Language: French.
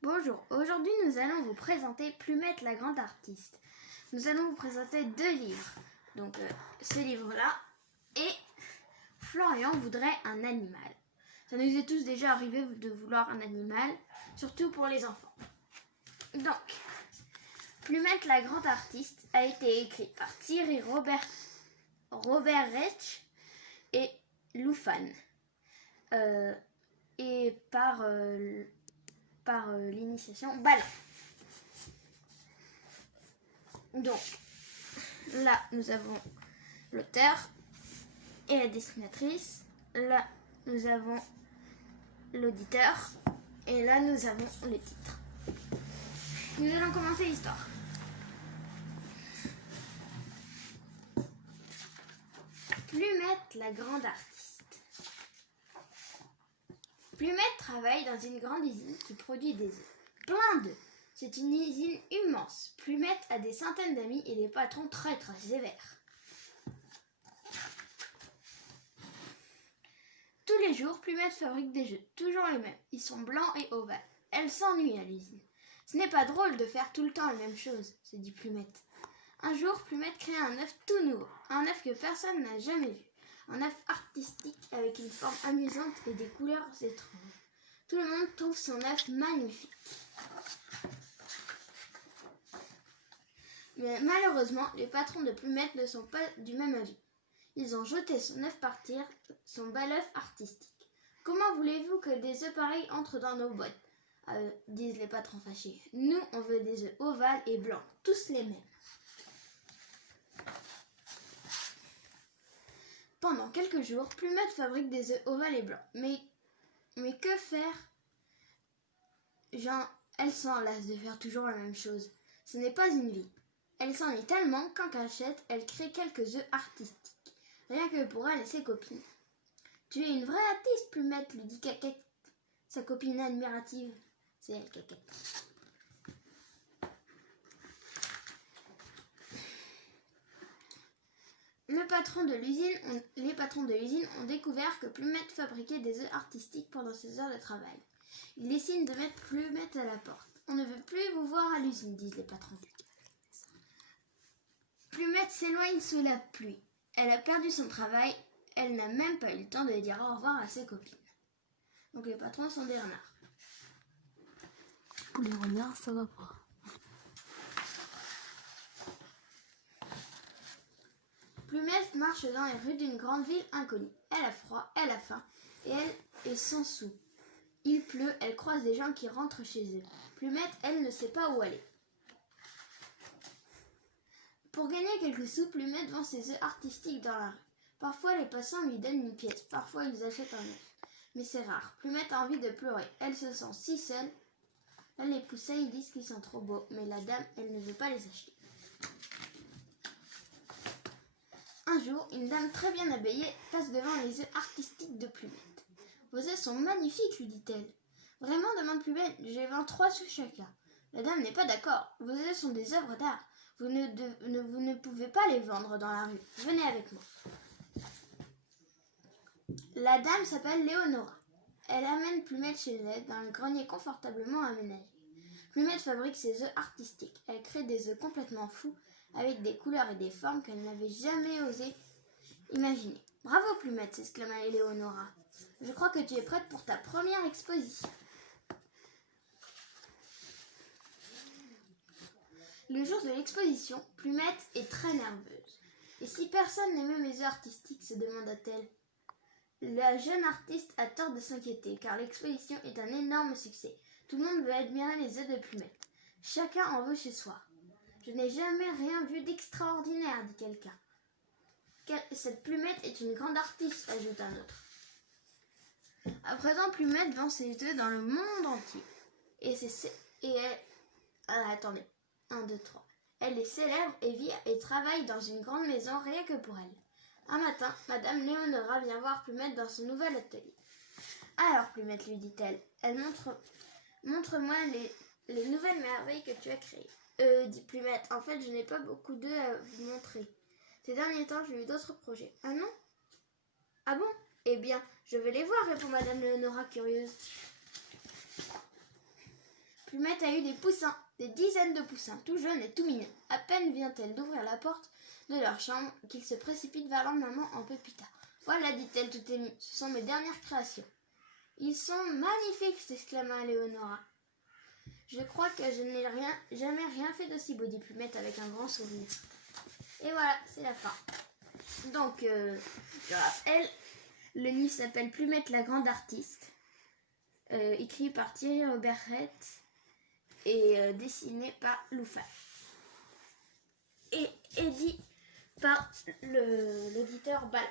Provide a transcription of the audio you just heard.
Bonjour, aujourd'hui nous allons vous présenter Plumette la grande artiste. Nous allons vous présenter deux livres. Donc ce livre-là et Florian voudrait un animal. Ça nous est tous déjà arrivé de vouloir un animal, surtout pour les enfants. Donc, Plumette la grande artiste a été écrit par Thierry Robert Reich et Loufan. Et par l'initiation Ballon. Donc, là, nous avons l'auteur et la dessinatrice. Là, nous avons l'auditeur. Et là, nous avons le titre. Nous allons commencer l'histoire. Plumette, la grande artiste. Plumette travaille dans une grande usine qui produit des œufs. Plein d'œufs. C'est une usine immense. Plumette a des centaines d'amis et des patrons très sévères. Tous les jours, Plumette fabrique des œufs, toujours les mêmes. Ils sont blancs et ovales. Elle s'ennuie à l'usine. Ce n'est pas drôle de faire tout le temps la même chose, se dit Plumette. Un jour, Plumette crée un œuf tout nouveau, un œuf que personne n'a jamais vu. Un œuf artistique avec une forme amusante et des couleurs étranges. Tout le monde trouve son œuf magnifique. Mais malheureusement, les patrons de Plumette ne sont pas du même avis. Ils ont jeté son œuf par terre, son bel œuf artistique. Comment voulez-vous que des œufs pareils entrent dans nos boîtes disent les patrons fâchés. Nous, on veut des œufs ovales et blancs, tous les mêmes. Pendant quelques jours, Plumette fabrique des œufs ovales et blancs. Mais que faire? Elle s'en lasse de faire toujours la même chose. Ce n'est pas une vie. Elle s'ennuie tellement qu'en cachette, elle crée quelques œufs artistiques. Rien que pour elle et ses copines. Tu es une vraie artiste, Plumette, lui dit Caquette, sa copine admirative. C'est elle, Caquette. Les patrons de l'usine ont découvert que Plumette fabriquait des œufs artistiques pendant ses heures de travail. Ils décident de mettre Plumette à la porte. On ne veut plus vous voir à l'usine, disent les patrons. Plumette s'éloigne sous la pluie. Elle a perdu son travail. Elle n'a même pas eu le temps de dire au revoir à ses copines. Donc les patrons sont des renards. Pour les renards, ça va pas. Plumette marche dans les rues d'une grande ville inconnue. Elle a froid, elle a faim et elle est sans sous. Il pleut, elle croise des gens qui rentrent chez eux. Plumette, elle ne sait pas où aller. Pour gagner quelques sous, Plumette vend ses œufs artistiques dans la rue. Parfois, les passants lui donnent une pièce, parfois ils achètent un œuf. Mais c'est rare. Plumette a envie de pleurer. Elle se sent si seule. Là, les poussins, ils disent qu'ils sont trop beaux, mais la dame, elle ne veut pas les acheter. Un jour, une dame très bien habillée passe devant les œufs artistiques de Plumette. « Vos œufs sont magnifiques, lui dit-elle. »« Vraiment, demande Plumette, j'ai 23 sous chacun. » La dame n'est pas d'accord. « Vos œufs sont des œuvres d'art. Vous ne pouvez pas les vendre dans la rue. Venez avec moi. » La dame s'appelle Léonora. Elle amène Plumette chez elle dans le grenier confortablement aménagé. Plumette fabrique ses œufs artistiques. Elle crée des œufs complètement fous avec des couleurs et des formes qu'elle n'avait jamais osé imaginer. « Bravo Plumette !» s'exclama Léonora. « Je crois que tu es prête pour ta première exposition. » Le jour de l'exposition, Plumette est très nerveuse. « Et si personne n'aimait mes œufs artistiques ?» se demanda-t-elle. La jeune artiste a tort de s'inquiéter car l'exposition est un énorme succès. Tout le monde veut admirer les œufs de Plumette. Chacun en veut chez soi. « Je n'ai jamais rien vu d'extraordinaire, dit quelqu'un. Cette Plumette est une grande artiste, ajoute un autre. À présent, Plumette vend ses œufs dans le monde entier. Attendez, 1, 2, 3. Elle est célèbre et vit et travaille dans une grande maison rien que pour elle. Un matin, Madame Léonora vient voir Plumette dans son nouvel atelier. « Alors, Plumette, lui dit-elle, montre-moi les nouvelles merveilles que tu as créées. » Dit Plumette, en fait, je n'ai pas beaucoup d'œufs à vous montrer. Ces derniers temps, j'ai eu d'autres projets. Ah non? Ah bon? Eh bien, je vais les voir, répond Madame Léonora curieuse. Plumette a eu des poussins, des dizaines de poussins, tout jeunes et tout mignons. À peine vient-elle d'ouvrir la porte de leur chambre qu'ils se précipitent vers leur maman en pépita. Voilà, dit-elle tout émue, ce sont mes dernières créations. Ils sont magnifiques, s'exclama Léonora. Je crois que je n'ai jamais rien fait d'aussi beau, dit Plumette avec un grand sourire. Et voilà, c'est la fin. Donc, je rappelle, le livre s'appelle Plumette la grande artiste, écrit par Thierry Robertet et dessiné par Loufa. Et édit par l'éditeur Bal.